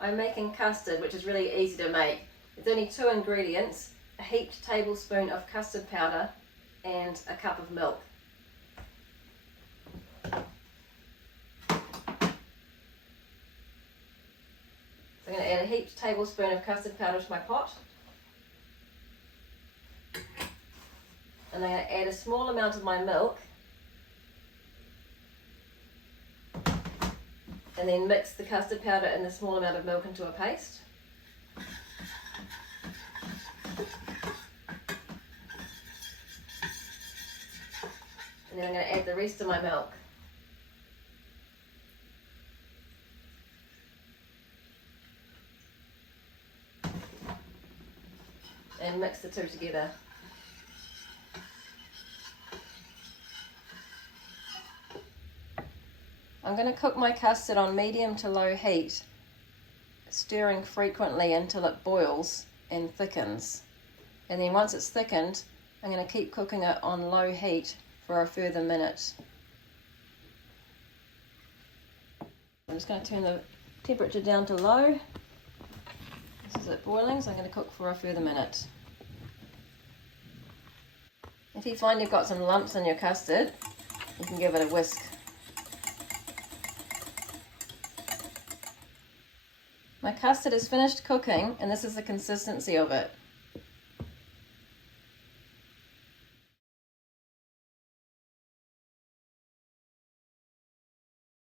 I'm making custard, which is really easy to make. It's only 2 ingredients, a heaped tablespoon of custard powder and a cup of milk. So I'm going to add a heaped tablespoon of custard powder to my pot. And I'm going to add a small amount of my milk. And then mix the custard powder and the small amount of milk into a paste. And then I'm going to add the rest of my milk. And mix the two together. I'm going to cook my custard on medium to low heat, stirring frequently until it boils and thickens. And then once it's thickened, I'm going to keep cooking it on low heat for a further minute. I'm just going to turn the temperature down to low. This is it boiling, so I'm going to cook for a further minute. If you find you've got some lumps in your custard, you can give it a whisk. My custard is finished cooking, and this is the consistency of it.